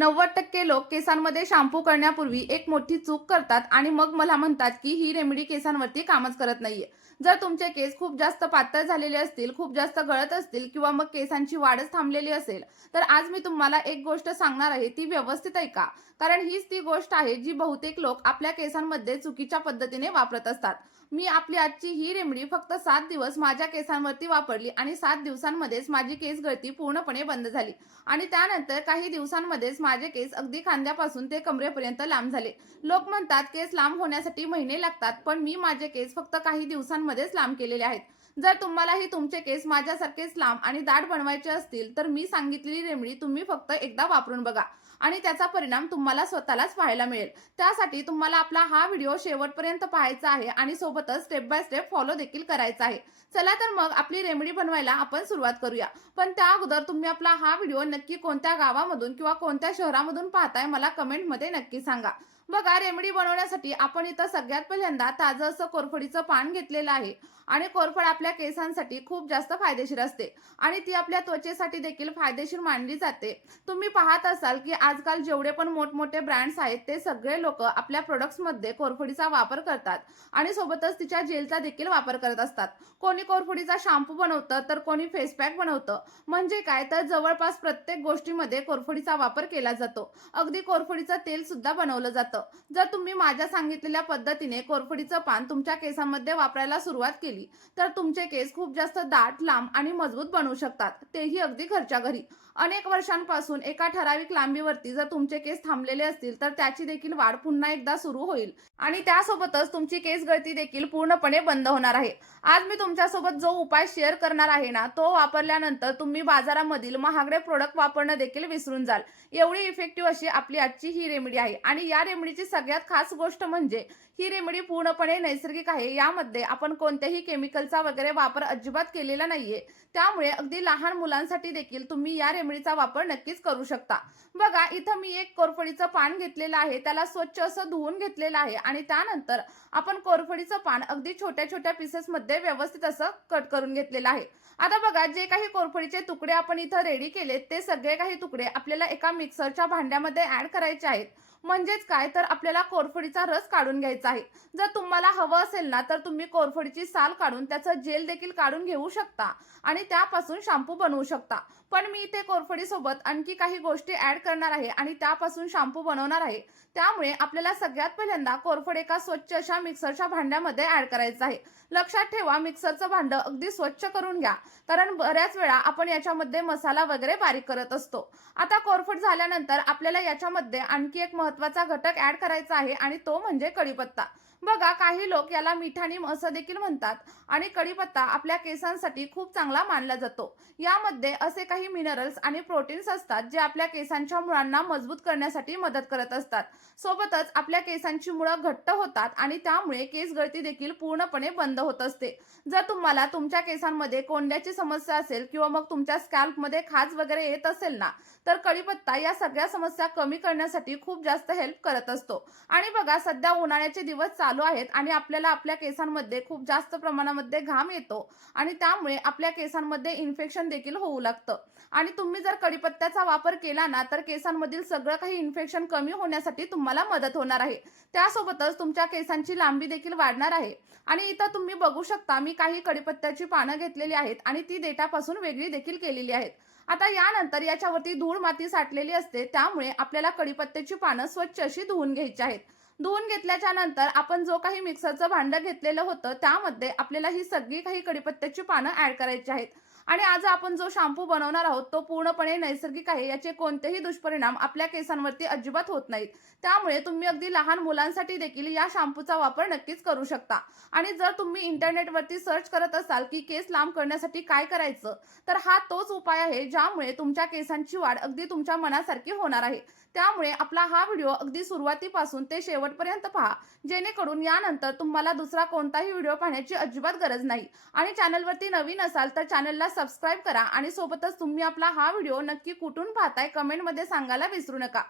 90% लोक केसांमध्ये शॅम्पू करण्यापूर्वी एक मोठी चूक करतात आणि मग मला म्हणतात की ही रेमेडी केसांवरती कामच करत नाहीये. जर तुमचे केस खूप जास्त पातळ झालेले असतील, खूप जास्त गळत असतील किंवा मग केसांची वाढच थांबलेली असेल, तर आज मी तुम्हाला एक गोष्ट सांगणार आहे, ती व्यवस्थित ऐका. कारण हीच ती गोष्ट आहे जी बहुतेक लोक आपल्या केसांमध्ये चुकीच्या पद्धतीने वापरत असतात. मी आपली आजची ही रेमेडी फक्त 7 दिवस माझ्या केसांवरती वापरली आणि 7 दिवसांमध्येच माझी केस गळती पूर्णपणे बंद झाली. आणि त्यानंतर काही दिवसांमध्येच माझे केस अगदी खांद्यापासून ते कमरेपर्यंत लांब झाले. लोक म्हणतात केस लांब होण्यासाठी महिने लागतात, पण मी माझे केस फक्त काही दिवसांमध्येच लांब केलेले आहेत. जर तुम्हालाही तुमचे केस माझ्यासारखेच लांब आणि दाट बनवायचे असतील, तर मी सांगितलेली रेमेडी तुम्ही फक्त एकदा वापरून बघा आणि त्याचा परिणाम तुम्हाला स्वतःलाच पाहायला मिळेल. त्यासाठी तुम्हाला आपला हा व्हिडिओ शेवटपर्यंत पाहायचा आहे आणि सोबतच स्टेप बाय स्टेप फॉलो देखील करायचा आहे. चला तर मग आपली रेमेडी बनवायला आपण सुरुवात करूया. पण त्या अगोदर तुम्ही आपला हा व्हिडिओ नक्की कोणत्या गावामधून किंवा कोणत्या शहरामधून पाहताय मला कमेंटमध्ये नक्की सांगा. बघा, रेमेडी बनवण्यासाठी आपण इथं सगळ्यात पहिल्यांदा ताजं असं कोरफडीचं पान घेतलेलं आहे. आणि कोरफड आपल्या केसांसाठी खूप जास्त फायदेशीर असते आणि ती आपल्या त्वचेसाठी देखील फायदेशीर मानली जाते. तुम्ही पाहत असाल की आजकाल जेवढे पण मोठमोठे ब्रँड्स आहेत ते सगळे लोक आपल्या प्रोडक्ट्समध्ये कोरफडीचा वापर करतात आणि सोबतच तिच्या जेलचा देखील वापर करत असतात. कोणी कोरफडीचा शॅम्पू बनवतं, तर कोणी फेस पॅक बनवतं. म्हणजे काय, तर जवळपास प्रत्येक गोष्टीमध्ये कोरफडीचा वापर केला जातो. अगदी कोरफडीचं तेल सुद्धा बनवलं जातं. जर तुम्ही माझ्या सांगितलेल्या पद्धतीने कोरफडीचं पान तुमच्या केसांमध्ये वापरायला सुरुवात केली, तर तुमचे केस खूप जास्त दाट, लांब आणि मजबूत बनू शकतात, तेही अगदी घरच्या घरी. अनेक वर्षांपासून एका ठराविक लांबीवरती जर तुमचे केस थांबलेले असतील, तर त्याची देखील वाढ पुन्हा एकदा सुरू होईल आणि त्यासोबतच तुमची केस गळती देखील पूर्णपणे बंद होणार आहे. आज मी तुमच्यासोबत जो उपाय शेअर करणार आहे ना, तो वापरल्यानंतर तुम्ही बाजारामधील महागडे प्रोडक्ट वापरणं देखील विसरून जाल. एवढी इफेक्टिव्ह अशी आपली आजची ही रेमेडी आहे आणि या रेमेडीची सगळ्यात खास गोष्ट म्हणजे ही रेमेडी पूर्णपणे नैसर्गिक आहे. यामध्ये आपण कोणत्याही केमिकलचा वगैरे वापर अजिबात केलेला नाहीये. त्यामुळे अगदी लहान मुलांसाठी देखील तुम्ही या रेमेडीचा वापर नक्कीच करू शकता. बघा, इथं मी एक कोरफडीचं पान घेतलेलं आहे. त्याला स्वच्छ असं धुवून घेतलेलं आहे आणि त्यानंतर आपण कोरफडीचं पान अगदी छोट्या छोट्या पीसेसमध्ये व्यवस्थित असं कट करून घेतलेलं आहे. आता बघा, जे काही कोरफडीचे तुकडे आपण इथं रेडी केलेत, ते सगळे काही तुकडे आपल्याला एका मिक्सरच्या भांड्यामध्ये ऍड करायचे आहेत. म्हणजेच काय, तर आपल्याला कोरफडीचा रस काढून घ्यायचा आहे. जर तुम्हाला हवं असेल ना, तर तुम्ही कोरफडीची साल काढून त्याचं जेल देखील काढून घेऊ शकता आणि त्यापासून शॅम्पू बनवू शकता. पण मी इथे कोरफडीसोबत आणखी काही गोष्टी ऍड करणार आहे आणि त्यापासून शॅम्पू बनवणार आहे. त्यामुळे आपल्याला सगळ्यात पहिल्यांदा कोरफड एका स्वच्छ अशा मिक्सरच्या भांड्यामध्ये ऍड करायचं आहे. लक्षात ठेवा, मिक्सरचं भांडं अगदी स्वच्छ करून घ्या, कारण बऱ्याच वेळा आपण याच्यामध्ये मसाला वगैरे बारीक करत असतो. आता कोरफड झाल्यानंतर आपल्याला याच्यामध्ये आणखी एक महत्त्वाचा घटक ऍड करायचा आहे आणि तो म्हणजे कढीपत्ता. बघा, काही लोक याला मिठानीम असं देखील म्हणतात आणि कढीपत्ता आपल्या केसांसाठी खूप चांगला मानला जातो. यामध्ये असे काही मिनरल्स आणि प्रोटीन्स असतात जे आपल्या केसांच्या मुळांना मजबूत करण्यासाठी मदत करत असतात. सोबतच आपल्या केसांची मुळं घट्ट होतात आणि त्यामुळे केस गळती देखील पूर्णपणे बंद होत असते. जर तुम्हाला तुमच्या केसांमध्ये कोंड्याची समस्या असेल किंवा मग तुमच्या स्कॅल्पमध्ये खाज वगैरे येत असेल ना, तर कढीपत्ता या सगळ्या समस्या कमी करण्यासाठी खूप जास्त हेल्प करत असतो. आणि बघा, सध्या उन्हाळ्याचे दिवस चालू आहेत आणि आपल्याला आपल्या केसांमध्ये खूप जास्त प्रमाणामध्ये घाम येतो आणि त्यामुळे आपल्या केसांमध्ये इन्फेक्शन देखील होऊ लागतं. आणि तुम्ही जर कढीपत्त्याचा वापर केला ना, तर केसांमधील सगळं काही इन्फेक्शन कमी होण्यासाठी तुम्हाला मदत होणार आहे. त्यासोबतच तुमच्या केसांची लांबी देखील वाढणार आहे. आणि इथं तुम्ही बघू शकता, मी काही कढीपत्त्याची पानं घेतलेली आहेत आणि ती देठापासून वेगळी देखील केलेली आहेत. आता यानंतर याच्यावरती धूळ माती साठलेली असते, त्यामुळे आपल्याला कढीपत्त्याची पानं स्वच्छ अशी धुवून घ्यायची आहेत. धुवून घेतल्याच्या नंतर आपण जो काही मिक्सरचं भांडं घेतलेलं होतं, त्यामध्ये आपल्याला ही सगळी काही कढीपत्त्याची पानं ऍड करायची आहेत. आणि आज आपण जो शॅम्पू बनवणार आहोत तो पूर्णपणे नैसर्गिक आहे. याचे कोणतेही दुष्परिणाम आपल्या केसांवरती अजिबात होत नाहीत. त्यामुळे तुम्ही अगदी लहान मुलांसाठी देखील या शॅम्पूचा वापर नक्कीच करू शकता. आणि जर तुम्ही इंटरनेटवरती सर्च करत असाल की केस लांब करण्यासाठी काय करायचं, तर हा तोच उपाय आहे ज्यामुळे तुमच्या केसांची वाढ अगदी तुमच्या मनासारखी होणार आहे. त्यामुळे आपला हा व्हिडिओ अगदी सुरुवातीपासून ते शेवटपर्यंत पहा, जेणेकरून यानंतर तुम्हाला दुसरा कोणताही व्हिडिओ पाहण्याची अजिबात गरज नाही. आणि चॅनलवरती नवीन असाल तर चॅनलला सबस्क्राईब करा आणि सोबतच तुम्ही आपला हा व्हिडिओ नक्की कुठून पाहताय कमेंटमध्ये सांगायला विसरू नका.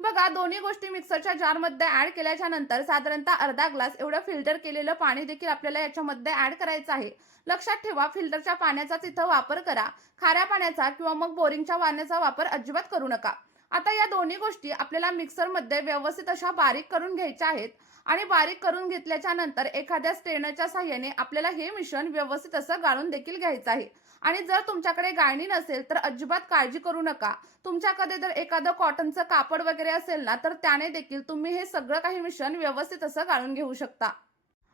बघा, दोन्ही गोष्टी मिक्सरच्या जारमध्ये ऍड केल्याच्या नंतर साधारणतः अर्धा ग्लास एवढं फिल्टर केलेलं पाणी देखील आपल्याला याच्यामध्ये ऍड करायचं आहे. लक्षात ठेवा, फिल्टरच्या पाण्याचाच इथं वापर करा. खाऱ्या पाण्याचा किंवा मग बोरिंगच्या पाण्याचा वापर अजिबात करू नका. आता या दोन्ही गोष्टी आपल्याला मिक्सरमध्ये व्यवस्थित अशा बारीक करून घ्यायच्या आहेत आणि बारीक करून घेतल्याच्या नंतर एखाद्या स्ट्रेनरच्या साहाय्याने आपल्याला हे मिश्रण व्यवस्थित असं गाळून देखील घ्यायचं आहे. आणि जर तुमच्याकडे गाळणी नसेल तर अजिबात काळजी करू नका. तुमच्याकडे जर एखादं कॉटनचं कापड वगैरे असेल ना, तर त्याने देखील तुम्ही हे सगळं काही मिश्रण व्यवस्थित असं गाळून घेऊ शकता.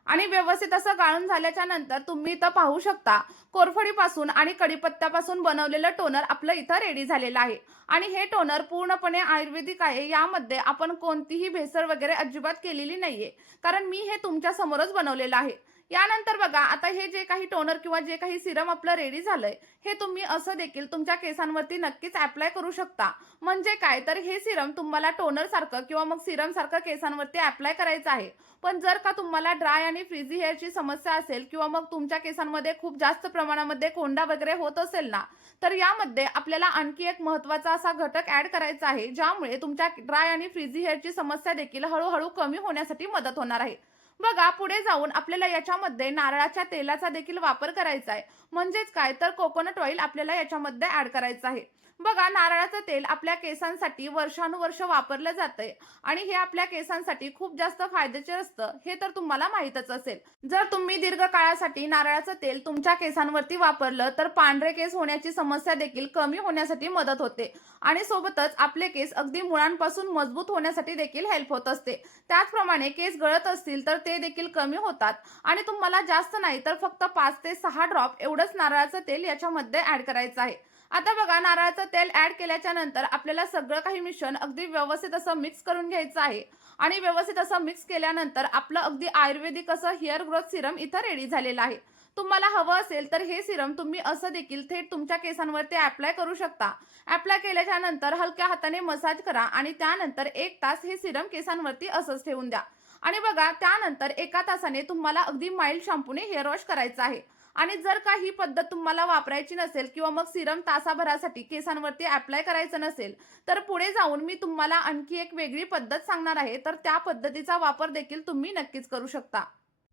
आणि व्यवस्थित असं गाळून झाल्याच्या नंतर तुम्ही इथं पाहू शकता, कोरफडीपासून आणि कढीपत्त्यापासून बनवलेलं टोनर आपलं इथं रेडी झालेलं आहे. आणि हे टोनर पूर्णपणे आयुर्वेदिक आहे. यामध्ये आपण कोणतीही भेसळ वगैरे अजिबात केलेली नाहीये. कारण मी हे तुमच्या समोरच बनवलेलं आहे. यानंतर बघा, आता हे जे काही टोनर किंवा जे काही सिरम आपलं रेडी झालंय, हे तुम्ही असं देखील तुमच्या केसांवरती नक्कीच ॲप्लाय करू शकता. म्हणजे काय, तर हे सिरम तुम्हाला टोनर सारखं किंवा मग सिरम सारखं केसांवरती ॲप्लाय करायचं आहे. पण जर का तुम्हाला ड्राय आणि फ्रिझी हेअरची समस्या असेल किंवा मग तुमच्या केसांमध्ये खूप जास्त प्रमाणामध्ये कोंडा वगैरे होत असेल ना, तर यामध्ये आपल्याला आणखी एक महत्त्वाचा असा घटक ॲड करायचा आहे, ज्यामुळे तुमच्या ड्राय आणि फ्रिझी हेअरची समस्या देखील हळू कमी होण्यासाठी मदत होणार आहे. बघा, पुढे जाऊन आपल्याला याच्यामध्ये नारळाच्या तेलाचा देखील वापर करायचा आहे. म्हणजेच काय, तर कोकोनट ऑइल आपल्याला याच्यामध्ये ॲड करायचं आहे. बघा, नारळाचं तेल आपल्या केसांसाठी वर्षानुवर्ष वापरलं जातंय आणि हे आपल्या केसांसाठी खूप जास्त फायदेशीर असतं, हे तर तुम्हाला माहीतच असेल. जर तुम्ही दीर्घ काळासाठी नारळाचं तेल तुमच्या केसांवरती वापरलं तर पांढरे केस होण्याची समस्या देखील कमी होण्यासाठी मदत होते आणि सोबतच आपले केस अगदी मुळांपासून मजबूत होण्यासाठी देखील हेल्प होत असते. त्याचप्रमाणे केस गळत असतील तर ते देखील कमी होतात आणि तुम्हाला जास्त नाही तर फक्त 5 ते 6 ड्रॉप एवढंच नारळाचं तेल याच्यामध्ये ॲड करायचं आहे. आता बघा, नारळाचं तेल ॲड केल्याच्या नंतर आपल्याला सगळं काही मिश्रण अगदी व्यवस्थित असं मिक्स करून घ्यायचं आहे. आणि व्यवस्थित असं मिक्स केल्यानंतर आपलं अगदी आयुर्वेदिक असं हेअर ग्रोथ सिरम इथं रेडी झालेलं आहे. तुम्हाला हवं असेल तर हे सिरम तुम्ही असं देखील थेट तुमच्या केसांवरती ॲप्लाय करू शकता. ॲप्लाय केल्याच्या नंतर हलक्या हाताने मसाज करा आणि त्यानंतर 1 तास हे सिरम केसांवरती असंच ठेवून द्या. आणि बघा, त्यानंतर 1 तासाने तुम्हाला अगदी माइल्ड शॅम्पूने हेअर वॉश करायचं आहे. आणि जर का ही पद्धत तुम्हाला वापरायची नसेल किंवा मग सिरम तासाभरासाठी केसांवरती ॲप्लाय करायचं नसेल, तर पुढे जाऊन मी तुम्हाला आणखी एक वेगळी पद्धत सांगणार आहे. तर त्या पद्धतीचा वापर देखील तुम्ही नक्कीच करू शकता.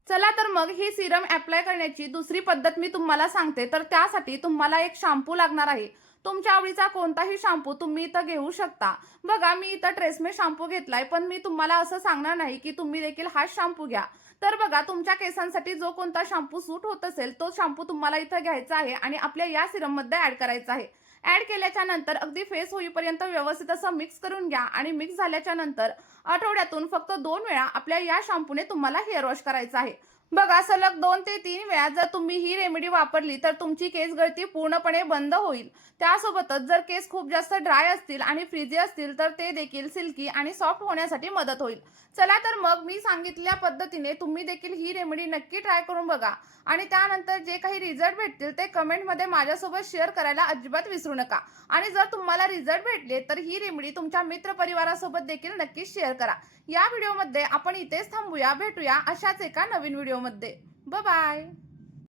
चला तर मग ही सिरम ॲप्लाय करण्याची दुसरी पद्धत मी तुम्हाला सांगते. तर त्यासाठी तुम्हाला एक शॅम्पू लागणार आहे. तुमच्या आवडीचा कोणताही शॅम्पू तुम्ही इथं घेऊ शकता. बघा, मी इथं ट्रेसमे शॅम्पू घेतलाय, पण मी तुम्हाला असं सांगणार नाही की तुम्ही देखील हाच शॅम्पू घ्या. तर बघा, तुमच्या केसांसाठी जो कोणता शॅम्पू सूट होत असेल तो शॅम्पू तुम्हाला इथं घ्यायचा आहे आणि आपल्या या सिरममध्ये ॲड करायचा आहे. ॲड केल्याच्या नंतर अगदी फेस होईपर्यंत व्यवस्थित असं मिक्स करून घ्या आणि मिक्स झाल्याच्या नंतर आठवड्यातून फक्त 2 वेळा आपल्या या शॅम्पूने तुम्हाला हेअर वॉश करायचं आहे. बघा, सलग 2 ते 3 वेळा जर तुम्ही ही रेमेडी वापरली तर तुमची केस गळती पूर्णपणे बंद होईल. त्यासोबतच जर केस खूप जास्त ड्राय असतील आणि फ्रिझी असतील तर ते देखील सिल्की आणि सॉफ्ट होण्यासाठी मदत होईल. चला तर मग मी सांगितलेल्या पद्धतीने तुम्ही देखील ही रेमेडी नक्की ट्राय करून बघा आणि त्यानंतर जे काही रिझल्ट भेटतील ते कमेंटमध्ये माझ्यासोबत शेअर करायला अजिबात विसरू नका. आणि जर तुम्हाला रिझल्ट भेटले तर ही रेमेडी तुमच्या मित्रपरिवारासोबत देखील नक्कीच शेअर करा. या व्हिडिओमध्ये आपण इथेच थांबूया. भेटूया अशाच एका नवीन व्हिडिओमध्ये. Bye bye.